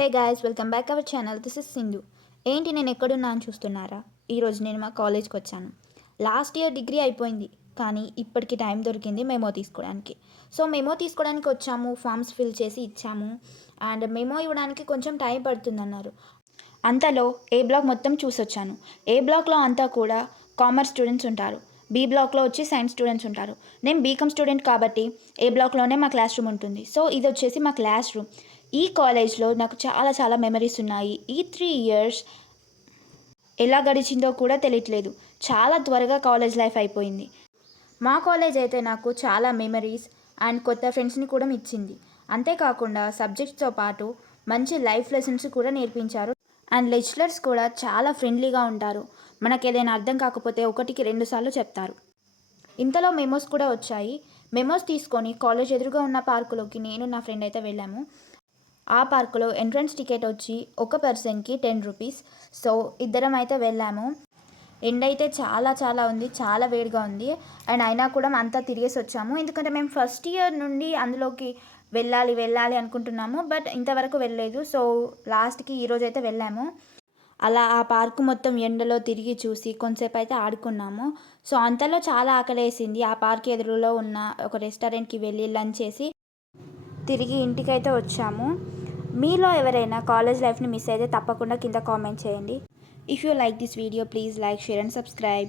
Hey guys welcome back our channel. This is Sindhu. ఏంటి నేను ఎక్కడున్నా అని చూస్తున్నారా? ఈరోజు నేను మా కాలేజ్కి వచ్చాను. లాస్ట్ ఇయర్ డిగ్రీ అయిపోయింది కానీ ఇప్పటికి టైం దొరికింది మెమో తీసుకోవడానికి. సో మెమో తీసుకోవడానికి వచ్చాము ఫామ్స్ ఫిల్ చేసి ఇచ్చాము అండ్ మెమో ఇవ్వడానికి కొంచెం టైం పడుతుందన్నారు. అంతలో ఏ బ్లాక్ మొత్తం చూసొచ్చాను. ఏ బ్లాక్లో అంతా కూడా కామర్స్ స్టూడెంట్స్ ఉంటారు. బీ బ్లాక్లో వచ్చి సైన్స్ స్టూడెంట్స్ ఉంటారు. నేను బీకామ్ స్టూడెంట్ కాబట్టి ఏ బ్లాక్లోనే మా క్లాస్ రూమ్ ఉంటుంది. సో ఇది వచ్చేసి మా క్లాస్ రూమ్. ఈ కాలేజ్లో నాకు చాలా చాలా మెమరీస్ ఉన్నాయి. ఈ త్రీ ఇయర్స్ ఎలా గడిచిందో కూడా తెలియట్లేదు. చాలా త్వరగా కాలేజ్ లైఫ్ అయిపోయింది. మా కాలేజ్ అయితే నాకు చాలా మెమరీస్ అండ్ కొత్త ఫ్రెండ్స్ని కూడా ఇచ్చింది. అంతేకాకుండా సబ్జెక్ట్స్తో పాటు మంచి లైఫ్ లెసన్స్ కూడా నేర్పించారు. అండ్ లెక్చరర్స్ కూడా చాలా ఫ్రెండ్లీగా ఉంటారు. మనకి ఏదైనా అర్థం కాకపోతే ఒకటికి రెండు సార్లు చెప్తారు. ఇంతలో మెమోస్ కూడా వచ్చాయి. మెమోస్ తీసుకొని కాలేజ్ ఎదురుగా ఉన్న పార్కులోకి నేను నా ఫ్రెండ్ అయితే వెళ్ళాము. ఆ పార్కులో ఎంట్రన్స్ టికెట్ వచ్చి ఒక పర్సన్కి టెన్ రూపీస్. సో ఇద్దరం అయితే వెళ్ళాము. ఎండ అయితే చాలా చాలా ఉంది చాలా వేడిగా ఉంది. అండ్ అయినా కూడా అంతా తిరిగేసి వచ్చాము. ఎందుకంటే మేము ఫస్ట్ ఇయర్ నుండి అందులోకి వెళ్ళాలి వెళ్ళాలి అనుకుంటున్నాము. బట్ ఇంతవరకు వెళ్ళలేదు. సో లాస్ట్కి ఈరోజు అయితే వెళ్ళాము. అలా ఆ పార్కు మొత్తం ఎండలో తిరిగి చూసి కొంతసేపు అయితే ఆడుకున్నాము. సో అంతలో చాలా ఆకలేసింది. ఆ పార్క్ ఎదురులో ఉన్న ఒక రెస్టారెంట్కి వెళ్ళి లంచ్ చేసి తిరిగి ఇంటికైతే వచ్చాము. మీలో ఎవరైనా కాలేజ్ లైఫ్ని మిస్ అయితే తప్పకుండా కింద కామెంట్ చేయండి. If you like this video please like share and subscribe